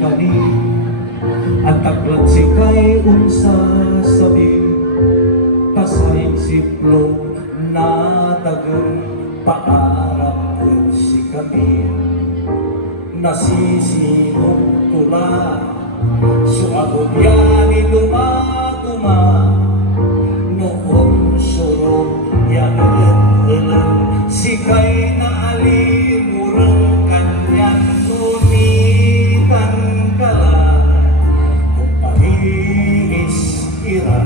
kani at taklat si kay unsa sabi kasay siplong na dagang paarap si kami nasisinong tula suabot yan iluma-duma noon surong yan si kay naalimurang kanyang nunitan kala kung pangihis ira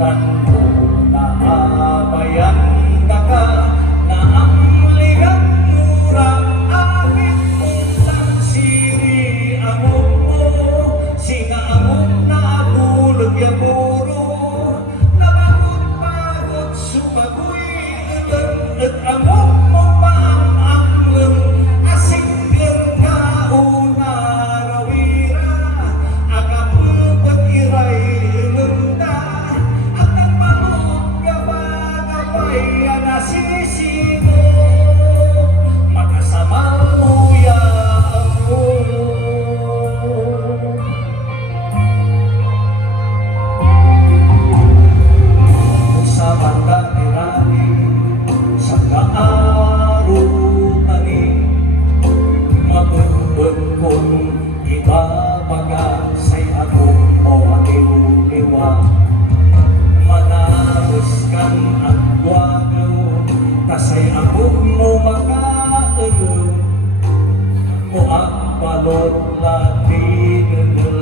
tanmo na abayan ka na ang ligang murang akit ulang siri amok mo singa amok na abulog ya puro nabagot-bagot sumagoy at amok mo pa ang amlong asingger ka una rawira agapupag iray ilunda at nagpanot gabagapay nasisigo makasama mo yan mo sa banda tirani sa kaarutani mabunbun kong ibabaga say akong mawaliw-liwa manaros kang agwagaw kasay akong mo makaulong mo ang balot latinul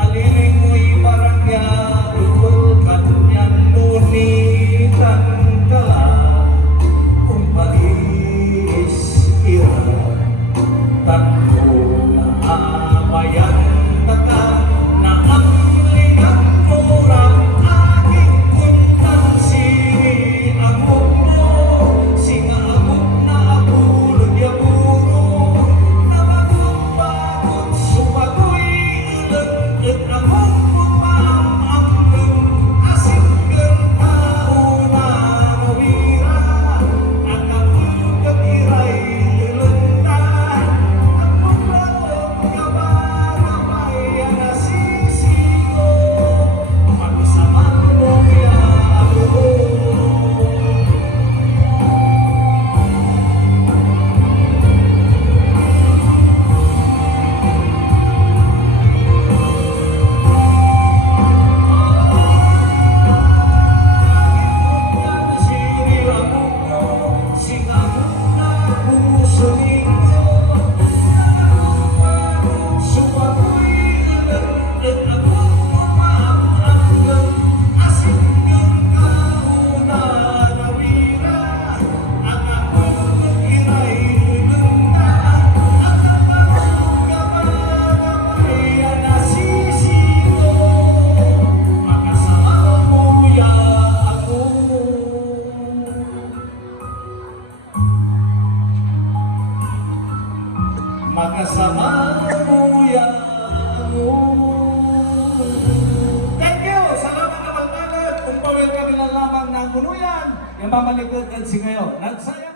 alilingoy barangya ulul kanyan nunitan kala kung palis ira tango na abayan taka na ang lingang murang aking kuntang siri amok mo singa amok na abulog ya puro nabagot-bagot sumagoy ulag at amok mo pa ang amlong asingger kauna rawira at napugat iray ilunda at muglaot kabarapay nasisigo magsama mo yaro siri amok mo singa amok na pusunin ko nabagot-bagot sumagoy ulag at amok mo pa ang amlong asingger kauna rawira at napugat iray ilunda at nagpanot gabagapay nasisigo makasama mo ya ako makasama mo ya ako. Thank you! Salamat na magtangat kung pawil kami ng lamang ng kunuyan yung mamalikod at singayo. Nagsaya